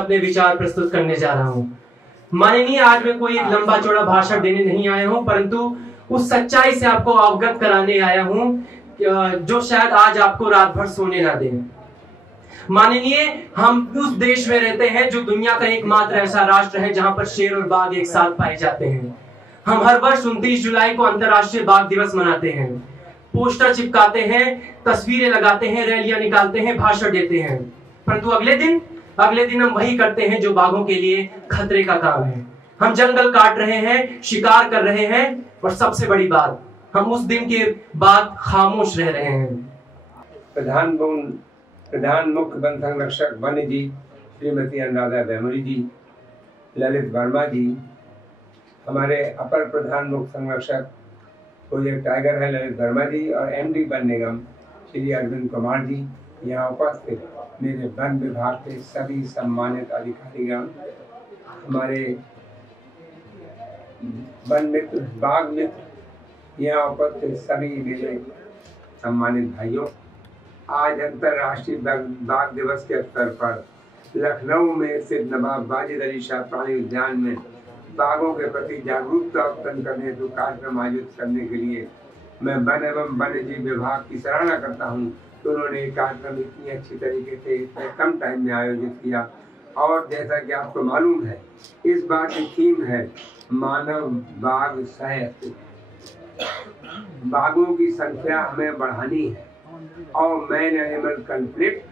अपने विचार प्रस्तुत करने जा रहा हूँ। माननीय, आज मैं कोई लंबा चौड़ा भाषण देने नहीं आया हूँ, परंतु उस सच्चाई से आपको अवगत कराने आया हूँ जो शायद आज आपको रात भर सोने ना दे। माननीय, हम उस देश में रहते हैं जो दुनिया का एकमात्र ऐसा राष्ट्र है जहां पर शेर और बाघ एक साथ पाए जाते हैं। हम हर वर्ष 29 जुलाई को अंतर्राष्ट्रीय बाघ दिवस मनाते हैं, पोस्टर चिपकाते हैं, तस्वीरें लगाते हैं, रैलियां निकालते हैं, भाषण देते हैं, परंतु अगले दिन हम वही करते हैं जो बाघों के लिए खतरे का काम है। हम जंगल काट रहे हैं, शिकार कर रहे हैं, और सबसे बड़ी बात, हम उस दिन के बाद खामोश रह रहे हैं। प्रधान मुख्य वन संरक्षक वन्य जी श्रीमती अनुराधा बैमरी जी, ललित वर्मा जी, हमारे अपर प्रधान मुख्य संरक्षक प्रोजेक्ट टाइगर है ललित वर्मा जी, और एमडी वन निगम श्री अरविंद कुमार जी, यहाँ उपस्थित मेरे वन विभाग के सभी सम्मानित अधिकारीगण, हमारे वन मित्र, बाघ मित्र, यहाँ उपस्थित सभी मेरे सम्मानित भाइयों, आज अंतर्राष्ट्रीय बाघ दिवस के अवसर पर लखनऊ में स्थित नवाब वाजिद अली शाह प्राणी उद्यान में बाघों के प्रति जागरूकता उत्पन्न करने हेतु कार्यक्रम आयोजित करने के लिए मैं वन एवं वन्य जीव विभाग की सराहना करता हूँ तो उन्होंने ये कार्यक्रम इतनी अच्छी तरीके से इतने कम टाइम में आयोजित किया। और जैसा कि आपको मालूम है, इस बार की थीम है मानव बाघ सह। बाघों की संख्या हमें बढ़ानी है और मैन एनिमल कॉन्फ्लिक्ट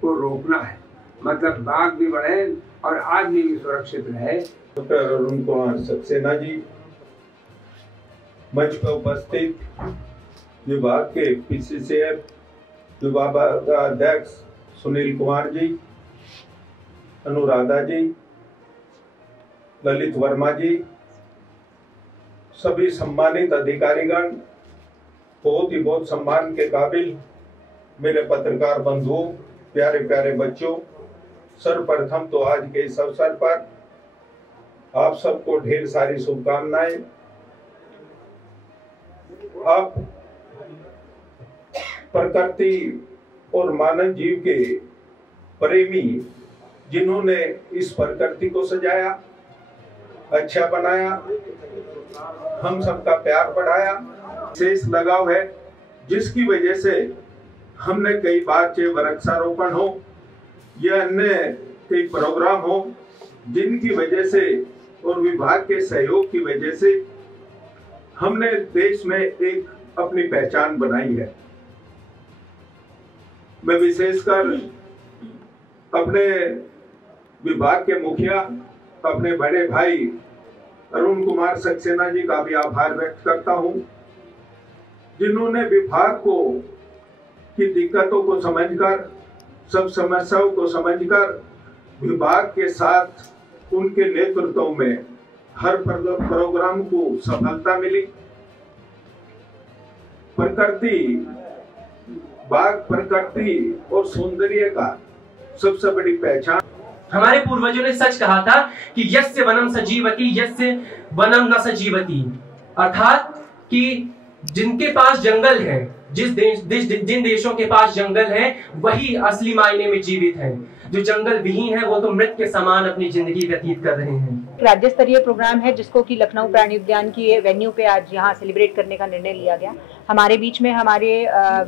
को रोकना है, मतलब बाघ भी बढ़े और आदमी भी सुरक्षित रहे। डॉक्टर अरुण कुमार सक्सेना जी, मंच पर उपस्थित विभाग के पीसीसीएफ विभागाध्यक्ष सुनील कुमार जी, अनुराधा जी, ललित वर्मा जी, सभी सम्मानित अधिकारीगण, बहुत सम्मान के काबिल मेरे पत्रकार बंधुओं, प्यारे प्यारे बच्चों, सर्वप्रथम तो आज के इस अवसर पर आप सबको ढेर सारी शुभकामनाएं। आप प्रकृति और मानव जीव के प्रेमी, जिन्होंने इस प्रकृति को सजाया, अच्छा बनाया, हम सबका प्यार बढ़ाया, विशेष लगाव है, जिसकी वजह से हमने कई बार चाहे वृक्षारोपण हो या अन्य कई प्रोग्राम हो, जिनकी वजह से और विभाग के सहयोग की वजह से हमने देश में एक अपनी पहचान बनाई है। मैं विशेषकर अपने विभाग के मुखिया, अपने बड़े भाई अरुण कुमार सक्सेना जी का भी आभार व्यक्त करता हूं, जिन्होंने विभाग को की दिक्कतों को समझकर, सब समस्याओं को समझकर विभाग के साथ उनके नेतृत्व में हर प्रोग्राम को सफलता मिली। बाघ प्रकृति और सौंदर्य का सबसे बड़ी पहचान। हमारे पूर्वजों ने सच कहा था कि यस्य वनम सजीवति यस्य वनम न सजीवति, अर्थात कि जिनके पास जंगल है, जिन देशों के पास जंगल है, वही असली मायने में जीवित है। जो जंगल विहीन है वो तो मृत के समान अपनी जिंदगी व्यतीत कर रहे हैं। राज्य स्तरीय प्रोग्राम है जिसको कि लखनऊ प्राणी उद्यान की वेन्यू पे आज यहाँ सेलिब्रेट करने का निर्णय लिया गया। हमारे बीच में हमारे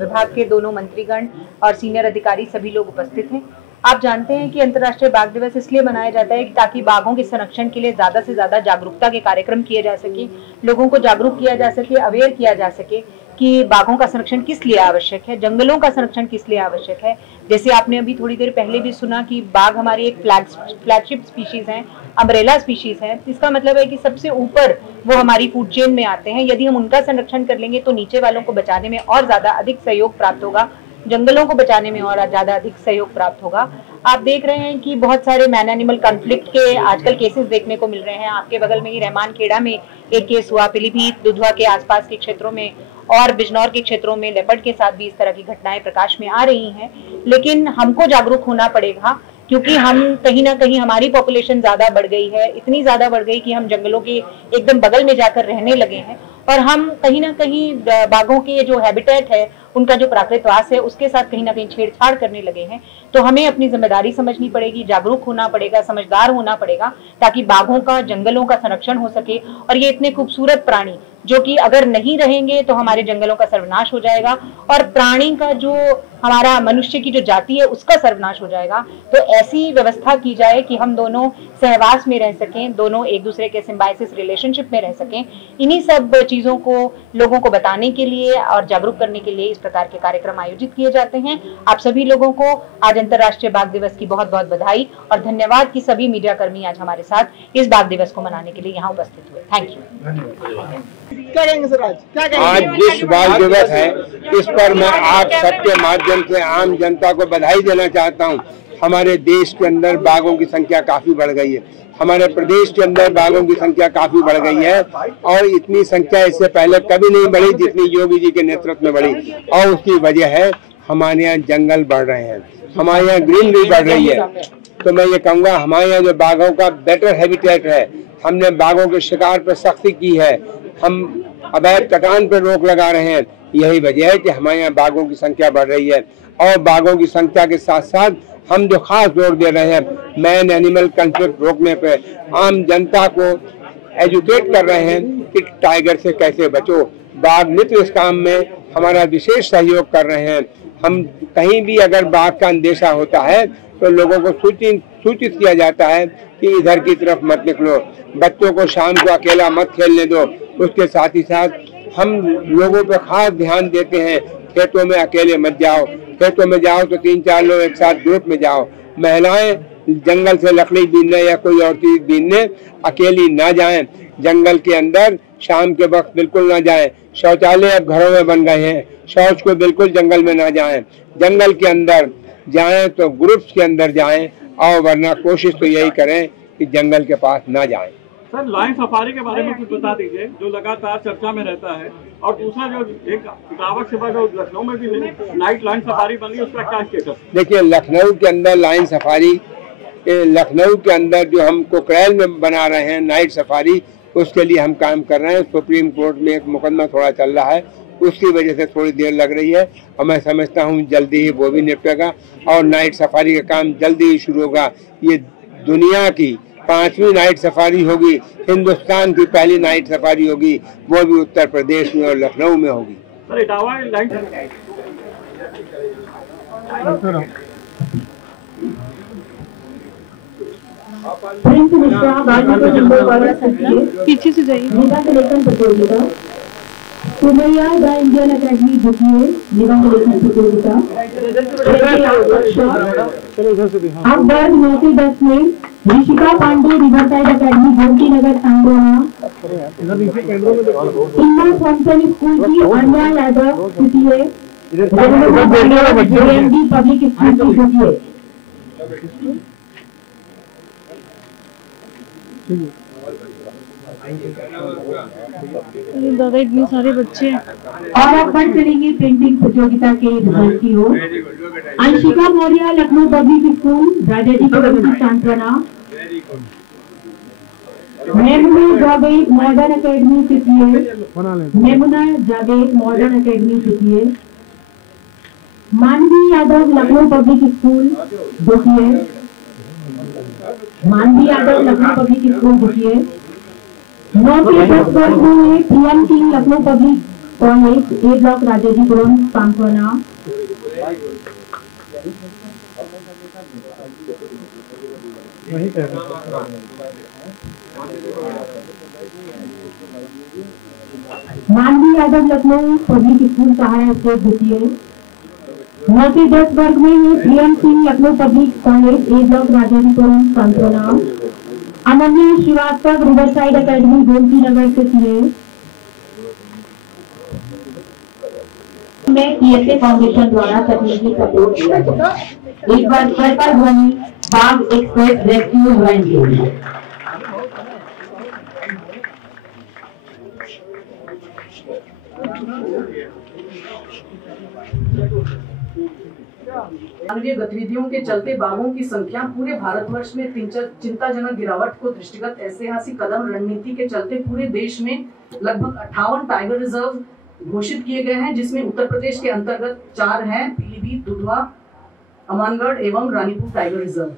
विभाग के दोनों मंत्रीगण और सीनियर अधिकारी सभी लोग उपस्थित हैं। आप जानते हैं कि अंतर्राष्ट्रीय बाघ दिवस इसलिए मनाया जाता है ताकि बाघों के संरक्षण के लिए ज्यादा से ज्यादा जागरूकता के कार्यक्रम किए जा सके, लोगों को जागरूक किया जा सके, अवेयर किया जा सके कि बाघों का संरक्षण किस लिए आवश्यक है, जंगलों का संरक्षण किस लिए आवश्यक है। जैसे आपने अभी थोड़ी देर पहले भी सुना कि बाघ हमारी एक फ्लैगशिप स्पीशीज है, अम्ब्रेला स्पीशीज है। इसका मतलब है कि सबसे ऊपर वो हमारी फूड चेन में आते हैं। यदि हम उनका संरक्षण कर लेंगे तो नीचे वालों को बचाने में और ज्यादा अधिक सहयोग प्राप्त होगा, जंगलों को बचाने में और ज्यादा अधिक सहयोग प्राप्त होगा। आप देख रहे हैं कि बहुत सारे मैन एनिमल कॉन्फ्लिक्ट के आजकल केसेस देखने को मिल रहे हैं। आपके बगल में ही रहमान खेड़ा में एक केस हुआ, पीलीभीत, दुधवा के आसपास के क्षेत्रों में और बिजनौर के क्षेत्रों में लेपर्ड के साथ भी इस तरह की घटनाएं प्रकाश में आ रही हैं। लेकिन हमको जागरूक होना पड़ेगा क्योंकि हम कहीं ना कहीं हमारी पॉपुलेशन ज्यादा बढ़ गई है, इतनी ज्यादा बढ़ गई कि हम जंगलों के एकदम बगल में जाकर रहने लगे हैं और हम कहीं ना कहीं बाघों के जो हैबिटेट है, उनका जो प्राकृतिक वास है, उसके साथ कहीं ना कहीं छेड़छाड़ करने लगे हैं। तो हमें अपनी जिम्मेदारी समझनी पड़ेगी, जागरूक होना पड़ेगा, समझदार होना पड़ेगा, ताकि बाघों का, जंगलों का संरक्षण हो सके। और ये इतने खूबसूरत प्राणी जो कि अगर नहीं रहेंगे तो हमारे जंगलों का सर्वनाश हो जाएगा और प्राणी का जो हमारा मनुष्य की जो जाति है उसका सर्वनाश हो जाएगा। तो ऐसी व्यवस्था की जाए कि हम दोनों सहवास में रह सकें, दोनों एक दूसरे के सिम्बायोसिस रिलेशनशिप में रह सकें। इन्हीं सब चीजों को लोगों को बताने के लिए और जागरूक करने के लिए इस प्रकार के कार्यक्रम आयोजित किए जाते हैं। आप सभी लोगों को आज अंतर्राष्ट्रीय बाघ दिवस की बहुत बहुत बधाई और धन्यवाद कि सभी मीडिया कर्मी आज हमारे साथ इस बाघ दिवस को मनाने के लिए यहाँ उपस्थित हुए। Thank you. क्या कहेंगे सर आज विश्व बाघ दिवस है, इस पर मैं आप सबके माध्यम से आम जनता को बधाई देना चाहता हूं। हमारे देश के अंदर बाघों की संख्या काफी बढ़ गई है, हमारे प्रदेश के अंदर बाघों की संख्या काफी बढ़ गई है और इतनी संख्या इससे पहले कभी नहीं बढ़ी जितनी योगी जी के नेतृत्व में बढ़ी। और उसकी वजह है हमारे यहाँ जंगल बढ़ रहे हैं, हमारे यहाँ ग्रीनरी बढ़ रही है। तो मैं ये कहूँगा हमारे यहाँ जो बाघों का बेटर हैबिटेट है, हमने बाघों के शिकार पर सख्ती की है, हम अवैध कटान पर रोक लगा रहे हैं। यही वजह है कि हमारे यहाँ बाघों की संख्या बढ़ रही है। और बाघों की संख्या के साथ साथ हम जो खास जोर दे रहे हैं मैन एनिमल कॉन्फ्लिक्ट रोकने पे, आम जनता को एजुकेट कर रहे हैं कि टाइगर से कैसे बचो। बाघ मित्र इस काम में हमारा विशेष सहयोग कर रहे हैं। हम कहीं भी अगर बाघ का अंदेशा होता है तो लोगों को सूचित किया जाता है कि इधर की तरफ मत निकलो, बच्चों को शाम को अकेला मत खेलने दो। उसके साथ ही साथ हम लोगों पर खास ध्यान देते हैं, खेतों में अकेले मत जाओ, खेतों में जाओ तो 3-4 लोग एक साथ ग्रुप में जाओ। महिलाएं जंगल से लकड़ी बीनने या कोई और चीज बीनने अकेली ना जाएं, जंगल के अंदर शाम के वक्त बिल्कुल ना जाएं। शौचालय अब घरों में बन गए हैं, शौच को बिल्कुल जंगल में ना जाएं। जंगल के अंदर जाएं तो ग्रुप्स के अंदर जाएं और वरना कोशिश तो यही करें कि जंगल के पास ना जाएं। सर, लाइन सफारी के बारे में कुछ बता दीजिए जो लगातार चर्चा में रहता है। और दूसरा जो एक इटावा के बाद जो लखनऊ में भी नाइट लाइन सफारी बनी, उसका क्या स्टेटस? देखिए, लखनऊ के अंदर लाइन सफारी, लखनऊ के अंदर जो हम कोकरेल में बना रहे हैं नाइट सफारी, उसके लिए हम काम कर रहे हैं। सुप्रीम कोर्ट में एक मुकदमा थोड़ा चल रहा है, उसकी वजह से थोड़ी देर लग रही है और मैं समझता हूँ जल्दी ही वो भी निपटेगा और नाइट सफारी का काम जल्दी ही शुरू होगा। ये दुनिया की 5वीं नाइट सफारी होगी, हिंदुस्तान की पहली नाइट सफारी होगी, वो भी उत्तर प्रदेश में और लखनऊ में होगी। सर, इटावा लाइन पीछे से जाइए। पुरैया द इंडियन अकेडमी द्वितीय निबंध लेखन प्रतियोगिता अब वर्ग 9 से 10 में ऋषिका पांडे रिवरसाइड अकेडमी गोमती नगर सांगोना, इन्ना थॉमसन स्कूल की अन्या यादव द्वितीय, पब्लिक स्कूल की द्वितीय। दादा इतने सारे बच्चे हैं। और अब बढ़ चलेंगे पेंटिंग प्रतियोगिता के रिजल्ट की ओर। Anshika Maurya Lucknow public school Rajaji colony सांत्वना, मेमुना जावेद मॉडर्न अकेडमी तृतीय, मेमुना जावेद मॉडर्न अकेडमी तृतीय, मानवी यादव लखनऊ पब्लिक स्कूल द्वितीय, मानवी यादव लखनऊ पब्लिक स्कूल द्वितीय। 9 से 10 वर्ग में प्रियम सिंह लखनऊ पब्लिक कॉलेज ए ब्लॉक राजाजीपुरम सांत्वना, मानवी यादव लखनऊ पब्लिक स्कूल सहारा स्टेट द्वितीय। 9 से 10 वर्ग में प्रियम सिंह लखनऊ पब्लिक कॉलेज ए ब्लॉक राजाजीपुरम सांत्वना, अनन्या श्रीवास्तव रिवरसाइड अकेडमी गोमती नगर तृतीय। में पीएसए फाउंडेशन द्वारा तकनीकी सपोर्ट दिया गया। एक बार पर ध्वनि बाघ एक्सप्रेस रेस्क्यू वैन के लिए। मानवीय गतिविधियों के चलते बाघों की संख्या पूरे भारतवर्ष में चिंताजनक गिरावट को दृष्टिगत ऐतिहासिक कदम रणनीति के चलते पूरे देश में लगभग 58 टाइगर रिजर्व घोषित किए गए हैं, जिसमें उत्तर प्रदेश के अंतर्गत 4 हैं, पीलीभीत, दुधवा, अमानगढ़ एवं रानीपुर टाइगर रिजर्व।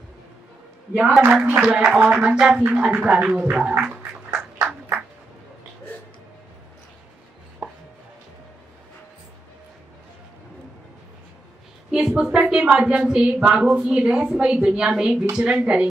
यहाँ मंत्री द्वारा और मंचासीन अधिकारियों द्वारा इस पुस्तक के माध्यम से बाघों की रहस्यमयी दुनिया में विचरण करेंगे।